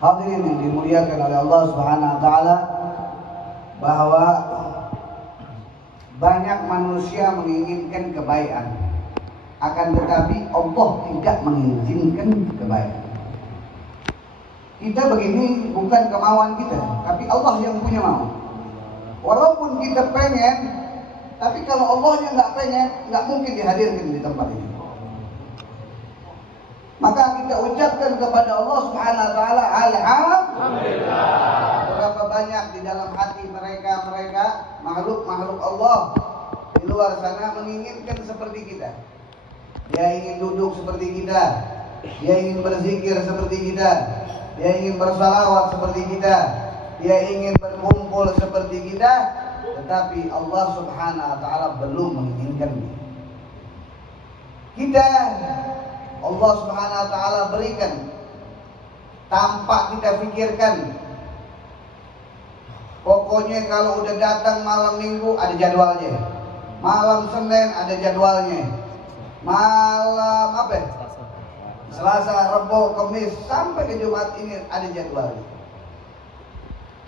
Hadirin yang dimuliakan oleh Allah Subhanahu wa taala, bahwa banyak manusia menginginkan kebaikan, akan tetapi Allah tidak mengizinkan kebaikan. Kita begini bukan kemauan kita, tapi Allah yang punya mau. Walaupun kita pengen, tapi kalau Allahnya nggak pengen, nggak mungkin dihadirkan di tempat ini. Maka kita ucapkan kepada Allah Subhanahu wa taala alhamdulillah. Berapa banyak di dalam hati mereka makhluk Allah di luar sana menginginkan seperti kita. Dia ingin duduk seperti kita, dia ingin berzikir seperti kita, dia ingin bersalawat seperti kita, dia ingin berkumpul seperti kita, tetapi Allah Subhanahu wa taala belum menginginkan kita. Allah Subhanahu wa taala berikan tanpa kita pikirkan. Pokoknya kalau udah datang malam Minggu ada jadwalnya. Malam Senin ada jadwalnya. Malam apa? Selasa, Rabu, Kamis sampai ke Jumat ini ada jadwalnya.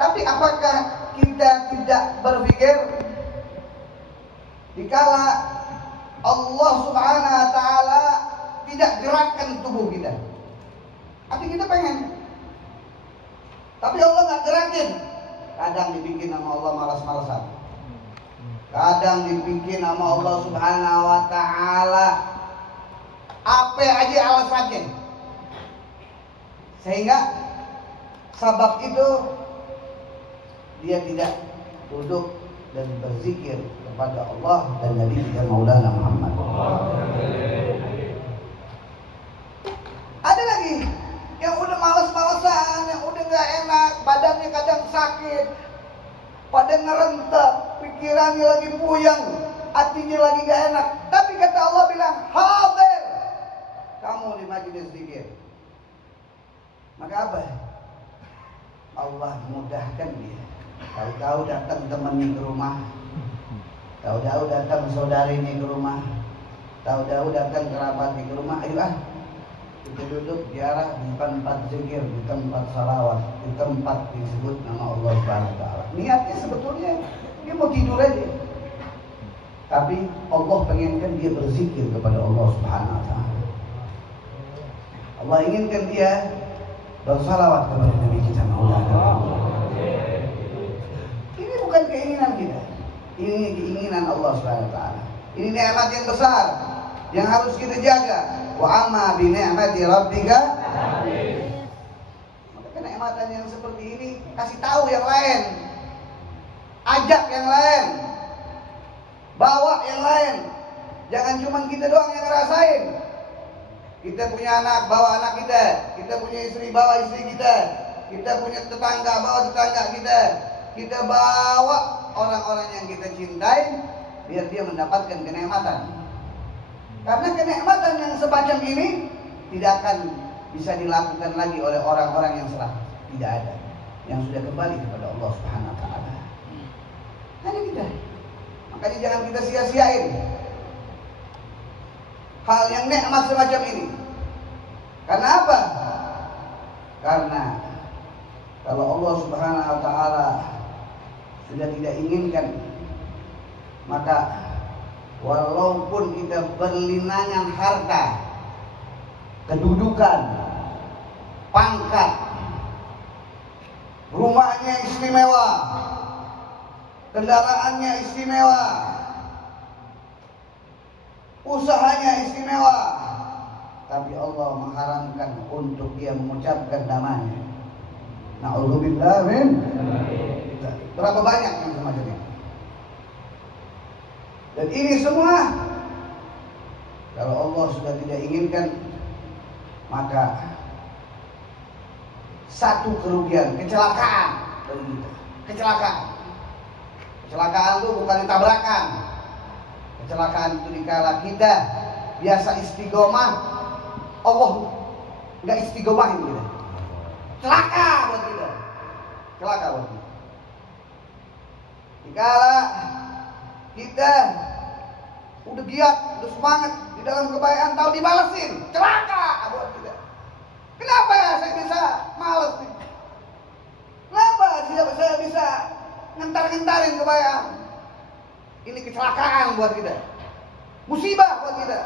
Tapi apakah kita tidak berpikir dikala Allah Subhanahu wa taala tidak gerakkan tubuh kita? Hati kita pengen, tapi Allah nggak gerakin. Kadang dibikin sama Allah malas-malasan, kadang dibikin sama Allah Subhanahu wa taala apa aja alasannya, sehingga sebab itu dia tidak duduk dan berzikir kepada Allah dan Nabi kita Maulana Muhammad. Ada lagi yang udah malas-malasan, yang udah gak enak, badannya kadang sakit, pada ngerentak, pikirannya lagi puyeng, hatinya lagi gak enak. Tapi kata Allah bilang, hadir kamu di majelis zikir. Maka apa? Allah mudahkan dia. Tahu-tahu datang temannya ke rumah, tahu-tahu datang saudarinya ke rumah, tahu-tahu datang kerabatnya ke rumah. Ayo kita duduk ziarah di tempat zikir, di tempat salawat, di tempat disebut nama Allah Subhanahu wa taala. Niatnya sebetulnya dia mau tidur aja, tapi Allah pengenkan dia berzikir kepada Allah Subhanahu wa taala. Allah inginkan dia bersalawat kepada Nabi kita Maulana. Ini bukan keinginan kita, ini keinginan Allah Subhanahu wa taala. Ini nikmat yang besar yang harus kita jaga. Wa amma bi ni'mati rabbika. Maka kenikmatan yang seperti ini kasih tahu yang lain, ajak yang lain, bawa yang lain. Jangan cuma kita doang yang ngerasain. Kita punya anak, bawa anak kita. Kita punya istri, bawa istri kita. Kita punya tetangga, bawa tetangga kita. Kita bawa orang-orang yang kita cintai, biar dia mendapatkan kenikmatan. Karena kenikmatan yang semacam ini tidak akan bisa dilakukan lagi oleh orang-orang yang salah. Tidak ada yang sudah kembali kepada Allah Subhanahu wa taala. Hanya kita. Makanya jangan kita sia-siain hal yang nikmat semacam ini. Karena apa? Karena kalau Allah Subhanahu wa taala sudah tidak inginkan, maka walaupun kita berlinangan harta, kedudukan, pangkat, rumahnya istimewa, kendaraannya istimewa, usahanya istimewa, tapi Allah mengharamkan untuk dia mengucapkan namanya. Na'udzubillah min. Berapa banyak yang semacam ini? Dan ini semua kalau Allah sudah tidak inginkan, maka satu kerugian, kecelakaan bagi kita. Kecelakaan itu bukan tabrakan. Kecelakaan itu dikala kita biasa istiqomah, Allah nggak istiqomahin kita. Celaka buat kita. Celaka buat kita. Dikala kita udah giat, udah semangat di dalam kebaikan, tahu dibalesin, celaka buat kita. Kenapa ya saya bisa males nih? ngentarin kebayang. Ini kecelakaan buat kita, musibah buat kita.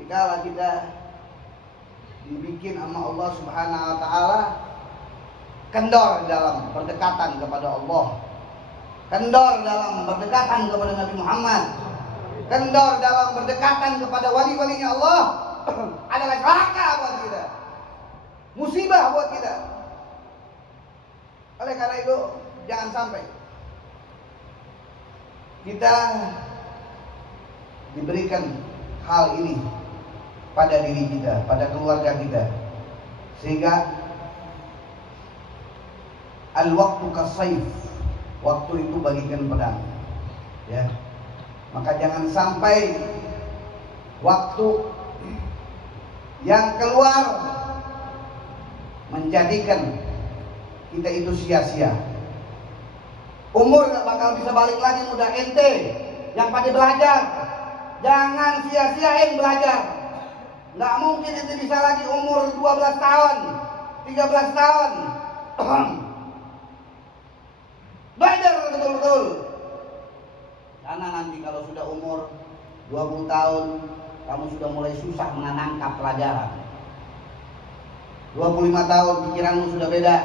Dikala kita dibikin sama Allah Subhanahu wa taala kendor dalam berdekatan kepada Allah, kendor dalam berdekatan kepada Nabi Muhammad, kendor dalam berdekatan kepada wali-walinya Allah, adalah celaka buat kita, musibah buat kita. Oleh karena itu, jangan sampai kita diberikan hal ini pada diri kita, pada keluarga kita, sehingga al-waqtu kasayf, waktu itu bagikan pedang, ya. Maka jangan sampai waktu yang keluar menjadikan kita itu sia-sia. Umur gak bakal bisa balik lagi, mudah ente yang pada belajar, jangan sia-siain belajar. Gak mungkin ente bisa lagi umur 12 tahun, 13 tahun belajar betul-betul. Karena nanti kalau sudah umur 20 tahun, kamu sudah mulai susah menangkap pelajaran. 25 tahun pikiranmu sudah beda.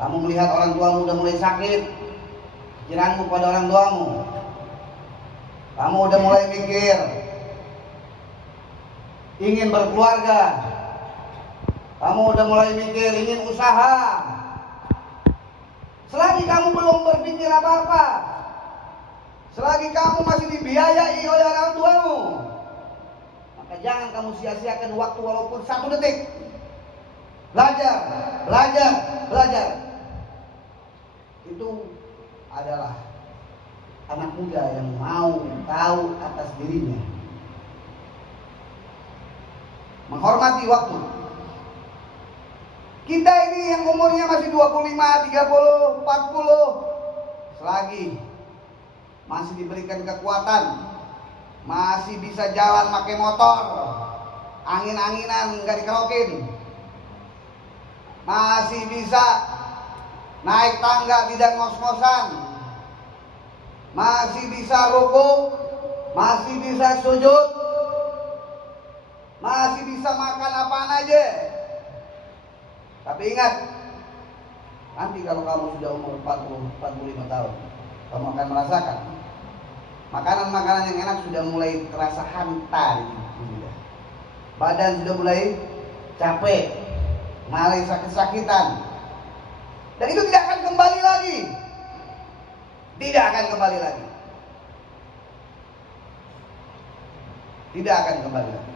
Kamu melihat orang tuamu sudah mulai sakit, pikiranmu pada orang tuamu. Kamu udah mulai mikir ingin berkeluarga. Kamu udah mulai mikir ingin usaha. Selagi kamu belum berpikir apa-apa, selagi kamu masih dibiayai oleh orang tuamu, maka jangan kamu sia-siakan waktu walaupun 1 detik. Belajar, belajar, belajar. Itu adalah anak muda yang mau tahu atas dirinya, menghormati waktu. Kita ini yang umurnya masih 25, 30, 40, selagi masih diberikan kekuatan, masih bisa jalan pakai motor, angin-anginan nggak dikerokin, masih bisa naik tangga tidak ngos-ngosan, masih bisa rukuk, masih bisa sujud, masih bisa makan apaan aja. Tapi ingat, nanti kalau kamu sudah umur 40-45 tahun, kamu akan merasakan makanan-makanan yang enak sudah mulai terasa hantar. Badan sudah mulai capek, mulai sakit-sakitan. Dan itu tidak akan kembali lagi. Tidak akan kembali lagi. Tidak akan kembali lagi.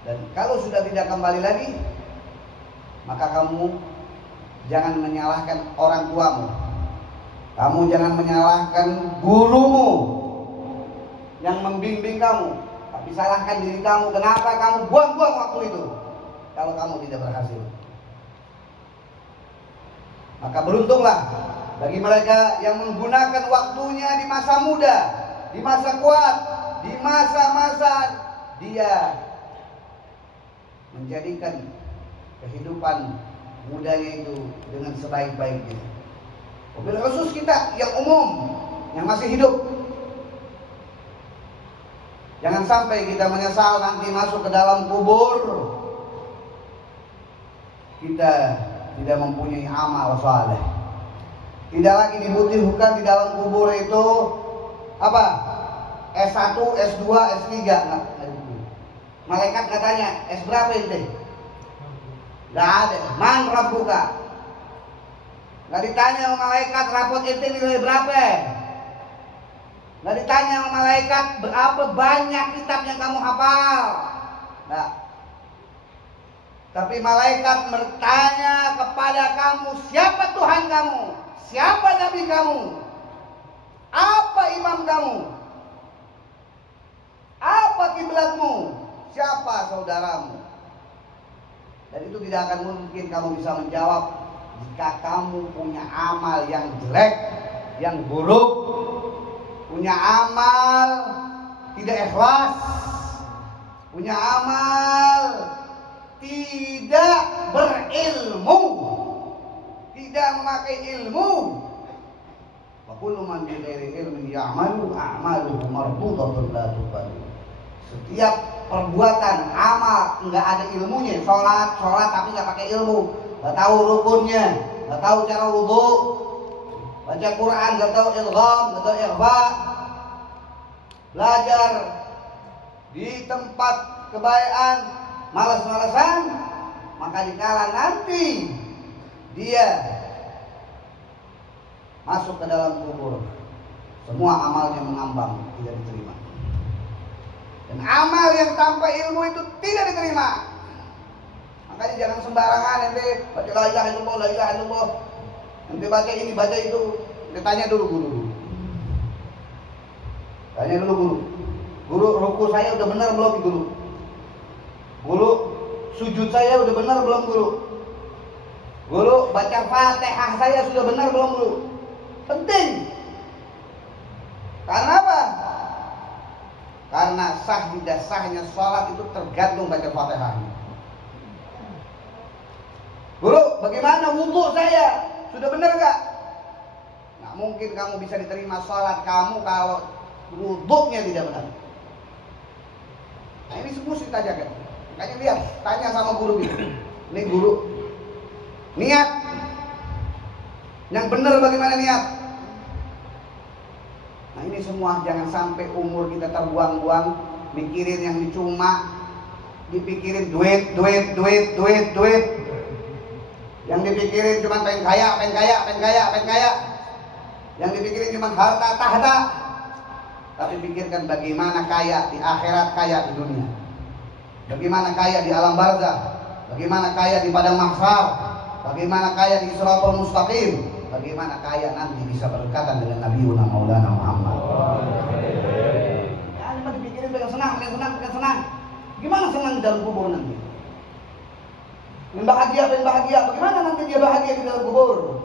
Dan kalau sudah tidak kembali lagi, maka kamu jangan menyalahkan orang tuamu. Kamu jangan menyalahkan gurumu yang membimbing kamu. Tapi salahkan diri kamu, kenapa kamu buang-buang waktu itu kalau kamu tidak berhasil. Maka beruntunglah bagi mereka yang menggunakan waktunya di masa muda, di masa kuat, di masa-masa dia menjadikan kehidupan mudanya itu dengan sebaik-baiknya. Mobil khusus kita yang umum, yang masih hidup, jangan sampai kita menyesal nanti masuk ke dalam kubur kita tidak mempunyai amal saleh. Tidak lagi dibutuhkan di dalam kubur itu apa? S1, S2, S3 enggak. Malaikat katanya, S berapa ente? Enggak ada. Man rabbuka. Enggak ditanya sama malaikat rapot ente nilai berapa? Enggak ditanya sama malaikat berapa banyak kitab yang kamu hafal. Enggak. Tapi malaikat bertanya kepada kamu, siapa Tuhan kamu? Siapa Nabi kamu? Apa imam kamu? Apa kiblatmu? Siapa saudaramu? Dan itu tidak akan mungkin kamu bisa menjawab jika kamu punya amal yang jelek, yang buruk, punya amal tidak ikhlas, punya amal tidak berilmu, tidak memakai ilmu, wa kullu man bi ghairi ilmin ya'malu a'maluhu mardudatun la tuqbal. Setiap perbuatan amal enggak ada ilmunya, sholat tapi enggak pakai ilmu, enggak tahu rukunnya, enggak tahu cara wudu, baca Quran enggak tahu idgham, enggak tahu ikhfa, belajar di tempat kebaikan malas-malasan, maka dikala nanti dia masuk ke dalam kubur, semua amalnya mengambang, tidak diterima. Dan amal yang tanpa ilmu itu tidak diterima. Makanya jangan sembarangan ente baca la ilaha illallah, la ilaha illallah. Ente baca ini, baca itu. Ente tanya dulu guru. Tanya dulu guru. Guru, ruku saya udah benar belum guru? Guru, sujud saya udah benar belum guru? Guru, baca Fatihah saya sudah benar belum guru? Penting. Karena apa? Karena sah tidak sahnya sholat itu tergantung baca Fatihah. Guru, bagaimana wudhu saya? Sudah benar gak? Nggak mungkin kamu bisa diterima sholat kamu kalau wudhunya tidak benar. Nah ini semua kita jaga. Makanya lihat, tanya sama guru gitu. Ini guru, niat yang benar bagaimana niat? Nah ini semua jangan sampai umur kita terbuang-buang mikirin yang cuma, dipikirin duit. Yang dipikirin cuma pengen kaya. Yang dipikirin cuma harta tahta. Tapi pikirkan bagaimana kaya di akhirat, kaya di dunia. Bagaimana kaya di alam barzakh, bagaimana kaya di padang mahsyar, bagaimana kaya di Shiratal Mustaqim. Bagaimana kaya nanti bisa berdekatan dengan Nabi Maulana Muhammad. Ya, cuma dipikirin pengen senang. Gimana senang di dalam kubur nanti? Pengen bahagia. Bagaimana nanti dia bahagia di dalam kubur?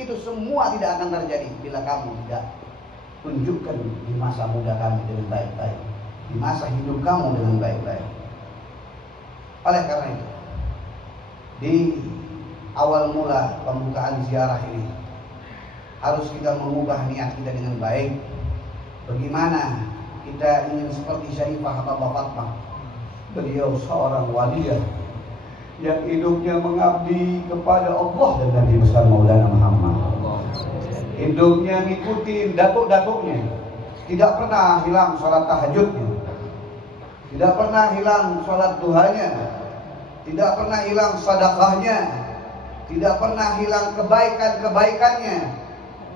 Itu semua tidak akan terjadi bila kamu tidak tunjukkan di masa muda kamu dengan baik-baik, di masa hidup kamu dengan baik-baik. Oleh karena itu, di awal mula pembukaan ziarah ini harus kita mengubah niat kita dengan baik. Bagaimana kita ingin seperti Syarifah Baba Fatmah. Beliau seorang waliyah yang hidupnya mengabdi kepada Allah dan Nabi besar Maulana Muhammad. Hidupnya ngikutin datuk-datuknya, tidak pernah hilang sholat tahajudnya, tidak pernah hilang sholat duhanya, tidak pernah hilang sedekahnya, tidak pernah hilang kebaikan-kebaikannya.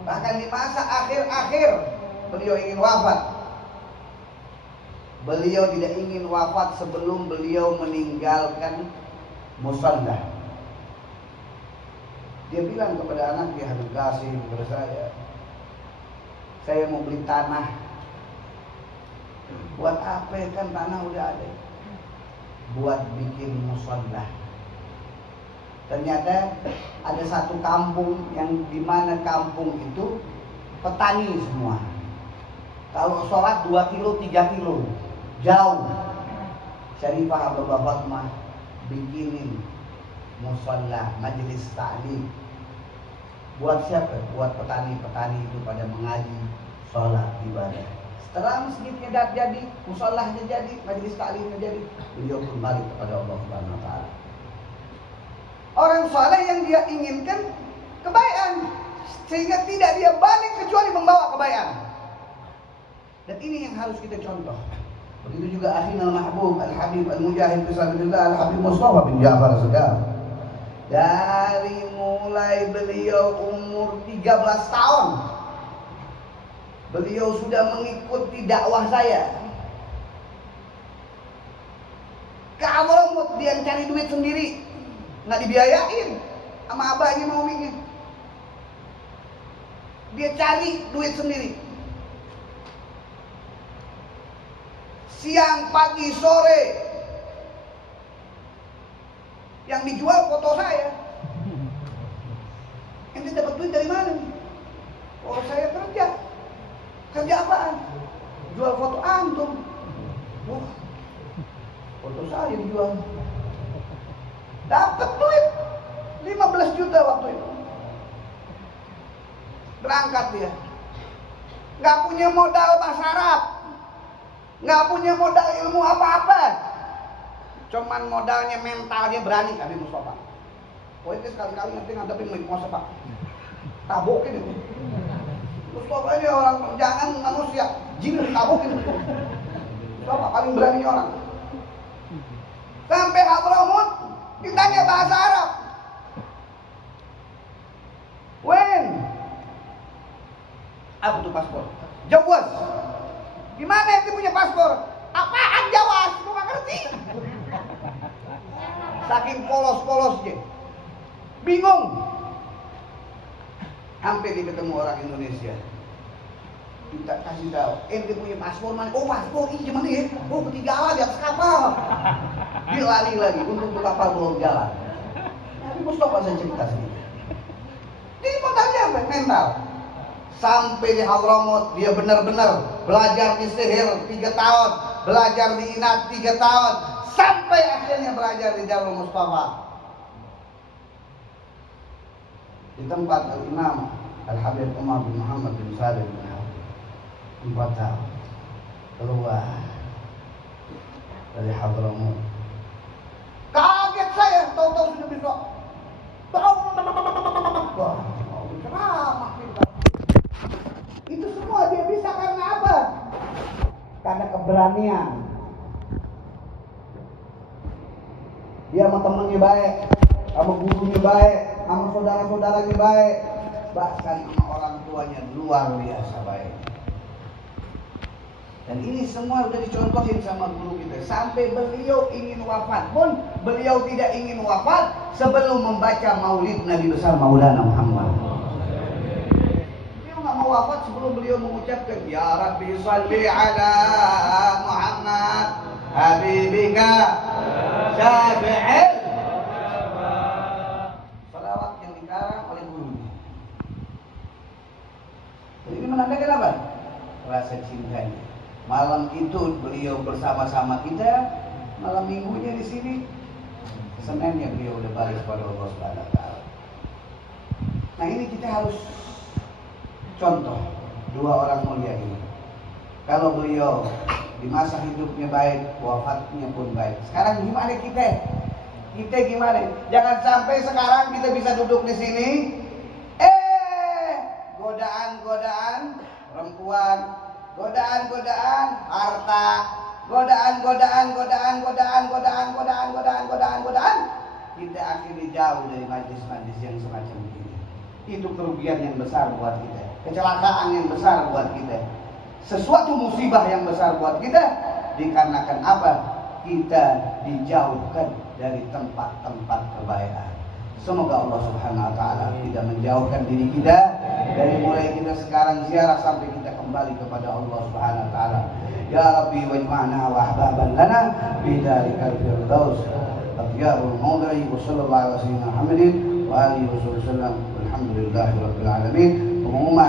Bahkan di masa akhir-akhir beliau ingin wafat, beliau tidak ingin wafat sebelum beliau meninggalkan musalla. Dia bilang kepada anaknya Habib Qasim, kepada saya mau beli tanah. Buat apa kan tanah udah ada? Buat bikin musalla. Ternyata ada satu kampung yang dimana kampung itu petani semua. Kalau sholat 2 kilo, 3 kilo, jauh. Syarifah Baba Fatmah bikinin musalla, majelis ta'lim. Buat siapa? Buat petani-petani itu pada mengaji, sholat, ibadah. Setelah masjidnya jadi, musallahnya jadi, majelis ta'limnya jadi, beliau pun balik kepada Allah Subhanahu wa taala. Orang saleh yang dia inginkan kebaikan, sehingga tidak dia balik kecuali membawa kebaikan. Dan ini yang harus kita contoh. Begitu juga akhina al-mahbub, al-habib, al-mujahid fisabilillah, al-habib Mustafa bin Ja'far As-Sagaf. Dari mulai beliau umur 13 tahun, beliau sudah mengikuti dakwah saya. Kawamut dia cari duit sendiri, nggak dibiayain sama abahnya sama uminya. Dia cari duit sendiri. Siang, pagi, sore, yang dijual foto saya. Ente dapat duit dari mana nih? Oh, saya kerja. Kerja apaan? Jual foto antum. Wah, foto saya dijual. Dapat duit 15 juta juta waktu itu. Berangkat dia. Nggak punya modal bahasa Arab, nggak punya modal ilmu apa-apa, cuman modalnya mentalnya berani. Habib Mustafa. Oh itu sekali-kali nanti ngadepin Habib Mustafa, tabokin itu. Mustafa ini orang jangan manusia, jin tabokin itu. Mustafa paling berani orang. Sampai Hadramut ditanya bahasa Arab. When? Apa tuh paspor? Jawas. Gimana ente punya paspor? Apaan Jawas? Gua gak ngerti. Saking polos-polosnya. Bingung. Sampai dia ketemu orang Indonesia. Kita kasih tahu, ente punya paspor mana? Oh paspor ini gimana ya? Oh ketinggalan di atas kapal. Dia lari lagi, untuk tuh kapal belum jalan. Tapi Mustafa saya cerita sedikit. Dia mau tanya apa? Mental. Sampai di Hadramut dia benar-benar belajar di sihir 3 tahun, belajar di inat 3 tahun, sampai akhirnya belajar di Darul Mustafa. Di tempat Al-Imam Al-Habib Umar bin Muhammad bin Salim bin Habib 4 tahun keluar dari Hadramut. Kaget saya, tahu-tahu sudah besok. Wah, ceramah kita. Itu semua dia bisa karena apa? Karena keberanian. Dia sama temennya baik, sama gurunya baik, sama saudara-saudaranya baik, bahkan sama orang tuanya luar biasa baik. Dan ini semua sudah dicontohin sama guru kita. Sampai beliau ingin wafat pun, beliau tidak ingin wafat sebelum membaca maulid Nabi besar Maulana Muhammad. Mau wafat sebelum beliau mengucapkan ya Rabbi salli ala Muhammad habibika syafi'il. Salawat yang dikarang oleh gurunya. Ini menandakan apa? Rasa cintanya. Malam itu beliau bersama-sama kita, malam minggunya di sini, Seninnya beliau udah balik kepada Allah Subhanahu wa taala. Nah, ini kita harus contoh 2 orang mulia ini. Kalau beliau di masa hidupnya baik, wafatnya pun baik. Sekarang gimana kita? Kita gimana? Jangan sampai sekarang kita bisa duduk di sini, godaan-godaan perempuan, godaan-godaan harta, godaan-godaan kita akhirnya jauh dari majlis-majlis yang semacam ini. Itu kerugian yang besar buat kita. Kecelakaan yang besar buat kita, sesuatu musibah yang besar buat kita, dikarenakan apa? Kita dijauhkan dari tempat-tempat kebaikan. Semoga Allah Subhanahu wa taala tidak menjauhkan diri kita dari mulai kita sekarang ziarah sampai kita kembali kepada Allah Subhanahu wa taala. Ya Rabbi wajma'na wa ahbaban lana bi dalikal firdaus. Taqiyarul mawdai wa sallallahu alaihi wa sallam Muhammadin wa alihi wa sallam. Alhamdulillahirabbil alamin. Pengumuman